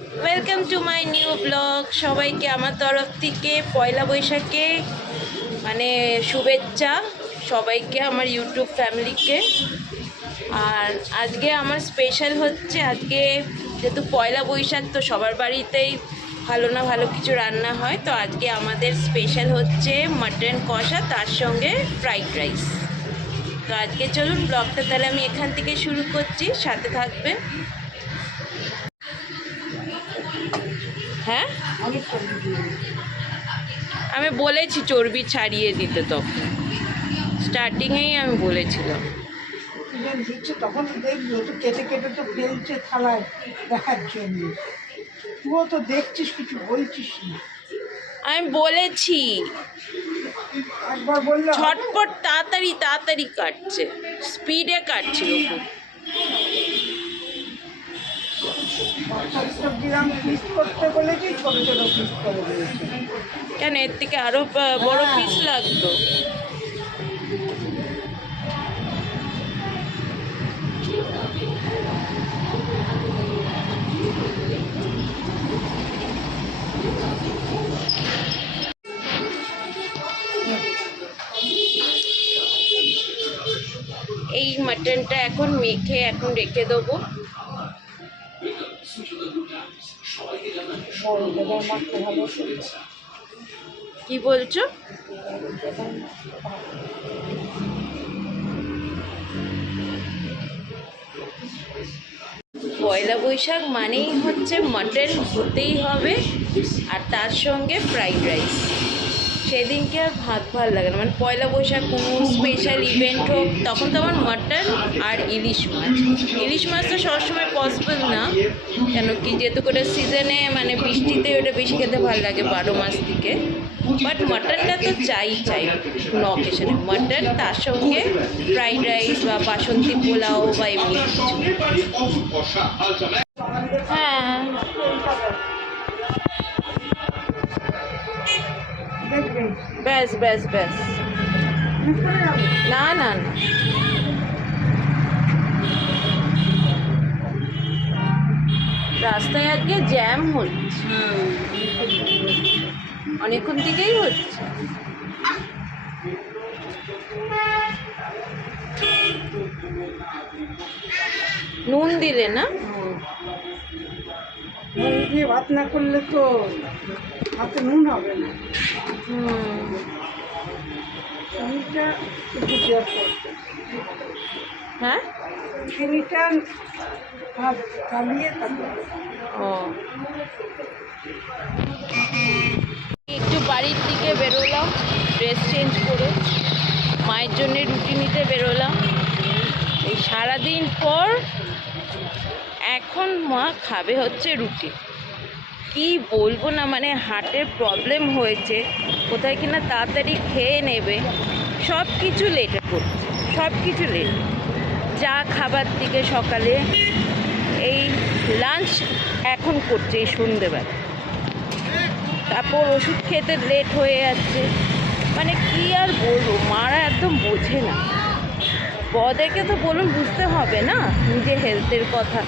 Welcome to my new blog. সবাইকে আমার তরফ থেকে পয়লা বৈশাখে মানে শুভেচ্ছা সবাইকে, আমার ইউটিউব ফ্যামিলিকে। আর আজকে আমার স্পেশাল হচ্ছে, আজকে যেহেতু পয়লা বৈশাখ তো সবার বাড়িতেই ভালো না ভালো কিছু রান্না হয়, তো আজকে আমাদের স্পেশাল হচ্ছে মাটন কষা, তার সঙ্গে ফ্রাইড রাইস। তো আজকে চলুন ব্লগটা তাহলে আমি এখান থেকে শুরু করছি, সাথে থাকবে। হ্যাঁ, আমি বলেছি চর্বি ছাড়িয়ে দিতে, তখন স্টার্টিংয়েই আমি বলেছিলাম। তখন দেখবি ও তো কেটে কেটে তো ফেলছে থালায় দেখার জন্য, তুইও তো দেখছিস, কিছু বলছিস না। আমি বলেছি একবার বললে ঝটপট তাড়াতাড়ি তাড়াতাড়ি কাটছে, স্পিডে কাটছিল খুব। 50 গ্রাম পিস করতে বলেছি, ছোটো ছোটো পিস করে দিয়েছি। কেন, এর থেকে আরো বড় পিস লাগতো? এই মাটনটা এখন মেখে এখন রেখে দেবো। কি বলছো? পয়লা বৈশাখ মানেই হচ্ছে মাটন হতেই হবে, আর তার সঙ্গে ফ্রাইড রাইস। সেদিনকে আর ভাত ভাল লাগে না, মানে পয়লা বৈশাখ কোনো স্পেশাল ইভেন্ট হোক, তখন তো আমার মাটন আর ইলিশ মাছ। ইলিশ মাছ তো সবসময় পসিবল না, কেন কি যেহেতু করে সিজনে মানে বৃষ্টিতে ওটা বেশি খেতে ভালো লাগে 12 মাস থেকে। বাট মাটনটা তো চাই কোনো অকেশনে মাটন, তার সঙ্গে ফ্রাইড রাইস বা বাসন্তী পোলাও বা এমনি কিছু। হ্যাঁ, দেখবেন ব্যাস ব্যাস ব্যাস। না না না, রাস্তায় আজকে জ্যাম হচ্ছে, অনেকক্ষণ থেকেই হচ্ছে। নুন দিলে না? নুন দিয়ে ভাত না করলে তো ভাতে নুন হবে না। চিনিটা একটু দেওয়ার করতে, হ্যাঁ, চিনিটা ভাত চালিয়ে তারপর। ও, একটু বাড়ির দিকে বেরোলাম ড্রেস চেঞ্জ করে, মায়ের জন্যে রুটি নিতে বেরোলাম। এই সারাদিন পর এখন মা খাবে হচ্ছে রুটি। কি বলবো না, মানে হার্টের প্রবলেম হয়েছে, কোথায় কিনা তাড়াতাড়ি খেয়ে নেবে, সব কিছু লেটে করছে, সব কিছু লেট। চা খাবার দিকে সকালে, এই লাঞ্চ এখন করছে এই সন্ধেবেলা, তারপর ওষুধ খেতে লেট হয়ে যাচ্ছে। মানে কি আর বলবো, মারা একদম বোঝে না। বড়দেরকে তো বলুন, বুঝতে হবে না নিজের হেলথের কথা।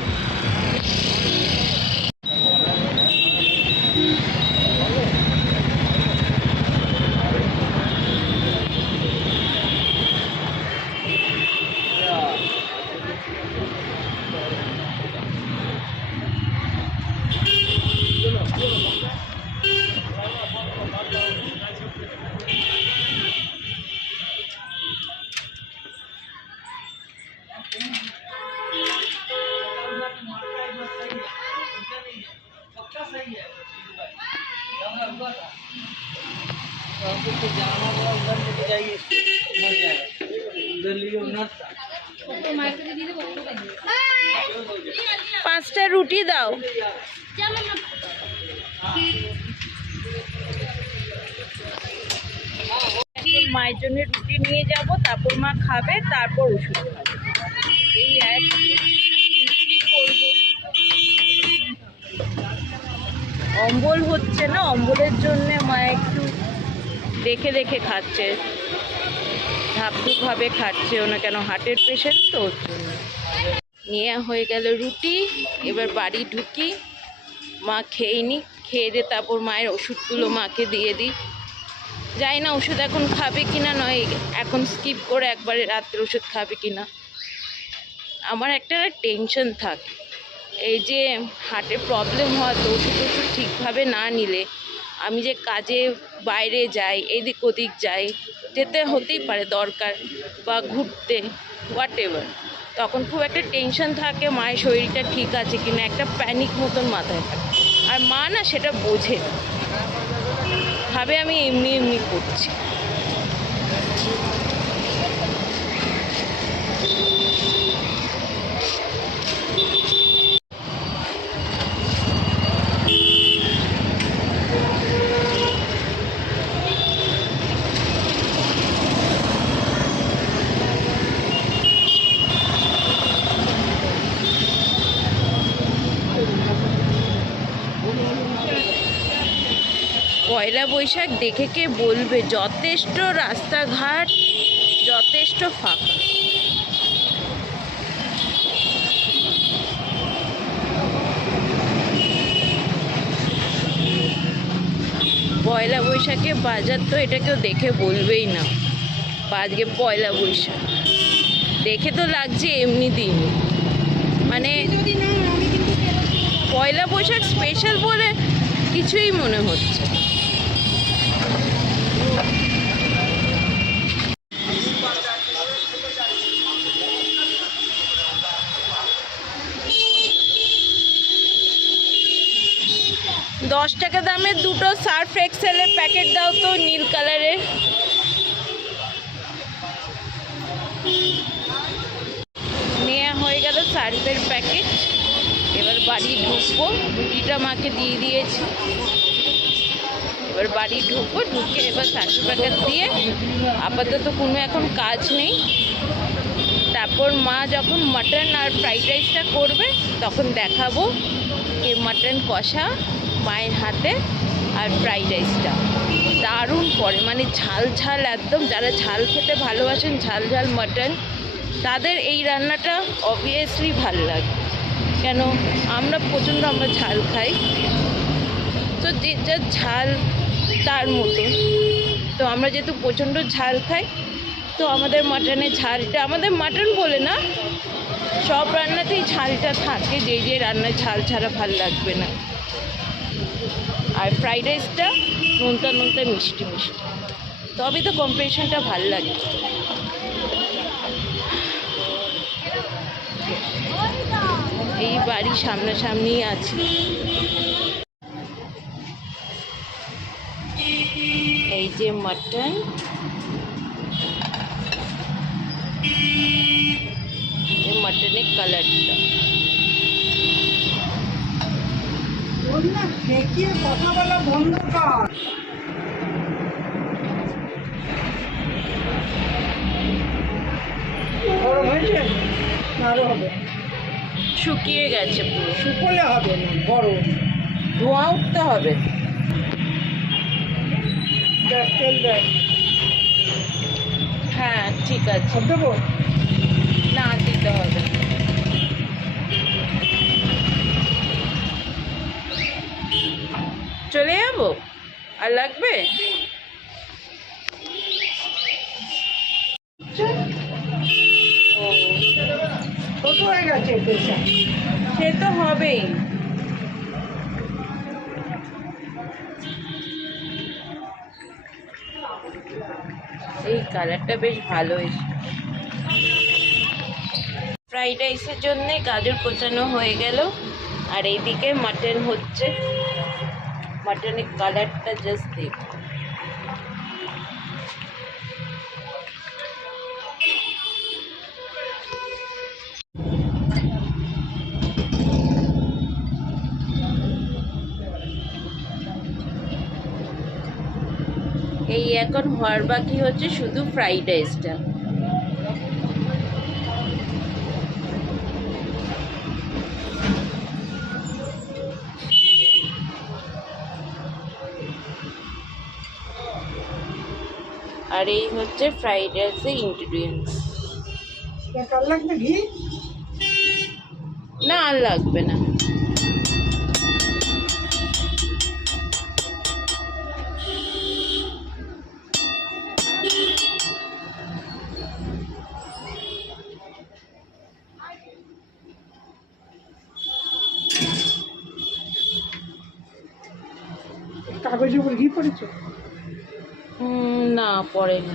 পাঁচটা রুটি দাও। মায়ের জন্য রুটি নিয়ে যাব, তারপর মা খাবে, তারপর ওষুধ খাবে। এই এক কি করবো, অম্বল হচ্ছে না, অম্বলের জন্য মা একটু দেখে দেখে খাচ্ছে, ধাপধুপভাবে খাচ্ছে, ওনা কেন হার্টের পেশেন্ট তো, ওর জন্য। নেওয়া হয়ে গেল রুটি, এবার বাড়ি ঢুকি। মা খেয়েনি, খেয়ে দিয়ে তারপর মায়ের ওষুধগুলো মাকে দিয়ে দিই। জানি না ওষুধ এখন খাবে কিনা, নয় এখন স্কিপ করে একবারে রাত্রে ওষুধ খাবে কিনা। আমার একটা টেনশন থাকে, এই যে হার্টের প্রবলেম হয় তো ওষুধ ঠিকভাবে না নিলে, আমি যে কাজে বাইরে যাই, এদিক ওদিক যাই, যেতে হতেই পারে দরকার বা ঘুরতে হোয়াট এভার, তখন খুব একটা টেনশন থাকে মায়ের শরীরটা ঠিক আছে কিনা, একটা প্যানিক মতন মাথায় থাকে। আর মা না সেটা বোঝে না, ভাবে আমি এমনি এমনি করছি। পয়লা বৈশাখ দেখে কে বলবে যথেষ্ট রাস্তাঘাট যথেষ্ট ফাঁকা। পয়লা বৈশাখে বাজার তো এটা কেউ দেখে বলবেই না আজকে পয়লা বৈশাখ, দেখে তো লাগছে এমনি দিন, মানে পয়লা বৈশাখ স্পেশাল বলে কিছুই মনে হচ্ছে। 10 টাকা দামের দুটো সার্ফ এক্সেলের প্যাকেট দাও তো, নীল কালারের। নেওয়া হয়ে গেল সার্ফের প্যাকেট, এবার বাড়ি ঢুকবো। রুটিটা মাকে দিয়ে দিয়েছি, এবার বাড়ি ঢুকবো, ঢুকে এবার সার্ফের প্যাকেট দিয়ে আপাতত কোনো এখন কাজ নেই। তারপর মা যখন মাটন আর ফ্রাইড রাইসটা করবে তখন দেখাবো যে মাটন কষা মায়ের হাতে আর ফ্রাইড রাইসটা দারুণ করে, মানে ঝাল ঝাল একদম। যারা ঝাল খেতে ভালোবাসেন, ঝাল ঝাল মাটন, তাদের এই রান্নাটা অবভিয়াসলি ভালো লাগে। কেন আমরা ঝাল খাই, তো যে যা ঝাল তার মতন, তো আমরা যেহেতু প্রচণ্ড ঝাল খাই, তো আমাদের মাটনের ঝালটা, আমাদের মাটন বলে না, সব রান্নাতেই ঝালটা থাকে, যে যে রান্নায় ঝাল ছাড়া ভাল লাগবে না। আর ফ্রাইড রাইসটা নোনতা নোনতা মিষ্টি মিষ্টি, তবে তো কম্বিনেশনটা ভাল লাগে। এই বাড়ি সামনাসামনিই আছে। এই যে মাটন, এই মাটনের কালারটা দেখিয়ে কথা বলা বন্ধ কর। গরম হয়েছে? আরো হবে, শুকিয়ে গেছে পুরো। শুকোলে হবে না, গরম ধোঁয়া উঠতে হবে। তেল দেয়। হ্যাঁ ঠিক আছে, দেবো না দিতে হবে। চলে যাবো, আর লাগবে? ছোট হয়ে গেছে পেশা, সে তো হবেই। এই কালারটা বেশ ভালো হয়েছে। ফ্রাইড রাইসের জন্য গাজর কোচানো হয়ে গেল, আর এইদিকে মাটন হচ্ছে। মাটনের কালারটা জাস্ট দেখ। এই এখন হওয়ার বাকি হচ্ছে শুধু ফ্রাইড রাইসটা। আর এই হচ্ছে ফ্রাইড রাইসের ইনগ্রিডিয়েন্টস। কার লাগবে ঘি? না আর লাগবে না। কাগজের উপর ঘি পড়েছো? না পড়েনি।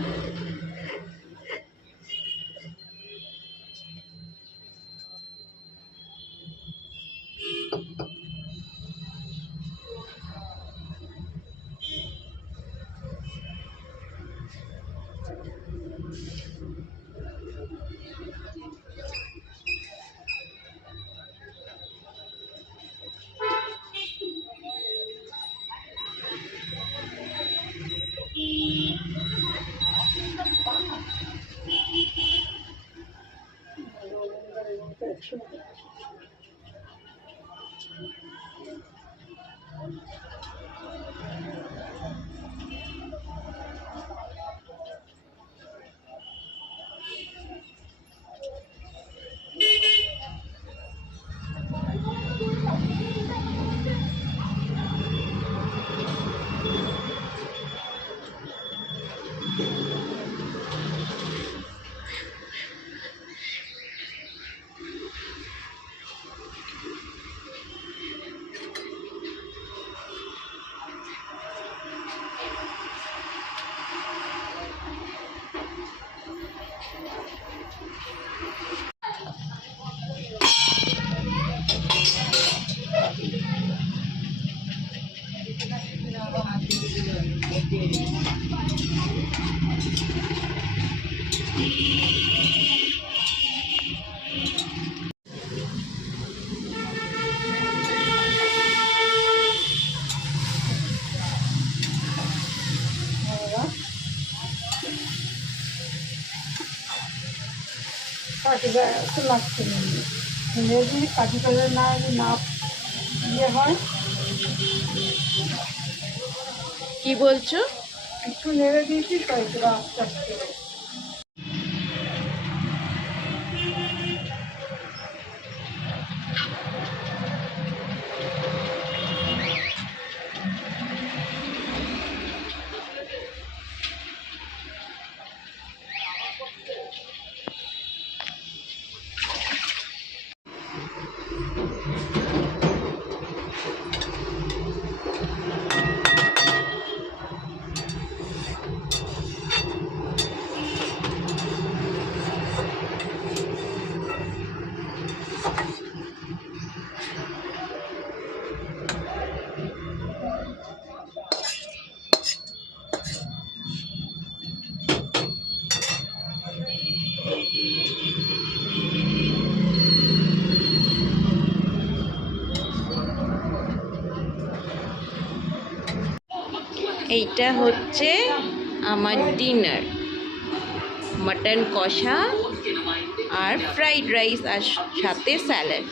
কাঠিটা একটু লাগছে না, যদি কাঠিটা না না ইয়ে হয়। কি বলছো? একটু নেড়ে দিয়েছি তো, একটু আস্তে আস্তে। এইটা হচ্ছে আমার ডিনার, মটন কষা আর ফ্রাইড রাইস আর সাথে স্যালাড।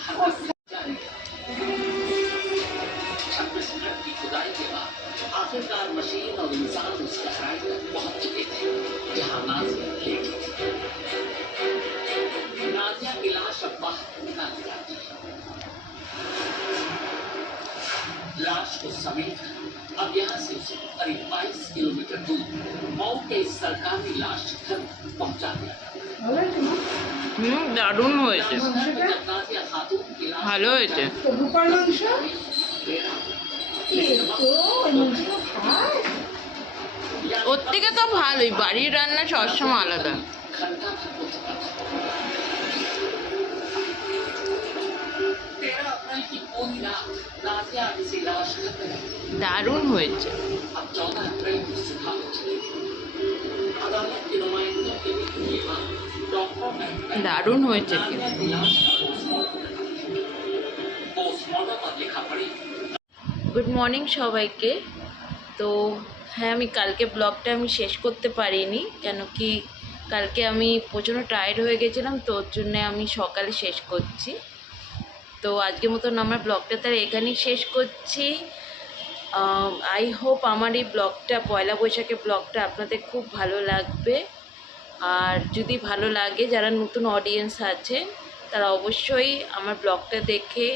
लाश को समेट अब यहाँ से उसे करीब 22 किलोमीटर दूर मऊ के सरकारी लाश घर पहुँचा दिया। দারুণ হয়েছে, ভালো হয়েছে। রূপার মাংস ওর থেকে তো ভালোই, বাড়ির রান্না সবসময় আলাদা। দারুণ হয়েছে, দারুণ হয়েছে। গুড মর্নিং সবাইকে। তো হ্যাঁ, আমি কালকে ব্লগটা শেষ করতে পারিনি, কেন কি কালকে আমি প্রচণ্ড টায়ার্ড হয়ে গেছিলাম, তো ওর জন্যে আমি সকালে শেষ করছি। তো আজকের মতন আমার ব্লগটা তার এখানেই শেষ করছি। আই হোপ আমার এই ব্লগটা, পয়লা বৈশাখের ব্লগটা আপনাদের খুব ভালো লাগবে। আর যদি ভালো লাগে, যারা নতুন অডিয়েন্স আছে তারা অবশ্যই আমার ব্লগটা দেখে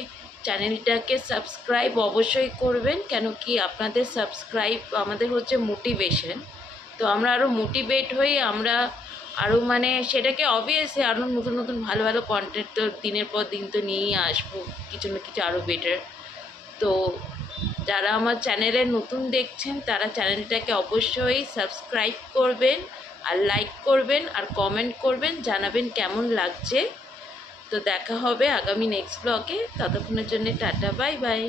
চ্যানেলটাকে সাবস্ক্রাইব অবশ্যই করবেন, কেন কি আপনাদের সাবস্ক্রাইব আমাদের হচ্ছে মোটিভেশন। তো আমরা আরও মোটিভেট হই, আমরা আরও মানে সেটাকে অবভিয়াসলি আরও নতুন নতুন ভালো ভালো কন্টেন্ট তো দিনের পর দিন তো নিয়েই আসবো, কিছু না কিছু আরও বেটার। তো যারা আমার চ্যানেলে নতুন দেখছেন তারা চ্যানেলটাকে অবশ্যই সাবস্ক্রাইব করবেন, আর লাইক করবেন, আর কমেন্ট করবেন, জানাবেন কেমন লাগছে। তো দেখা হবে আগামী নেক্সট ব্লগে। ততক্ষণের জন্য টাটা, বাই বাই।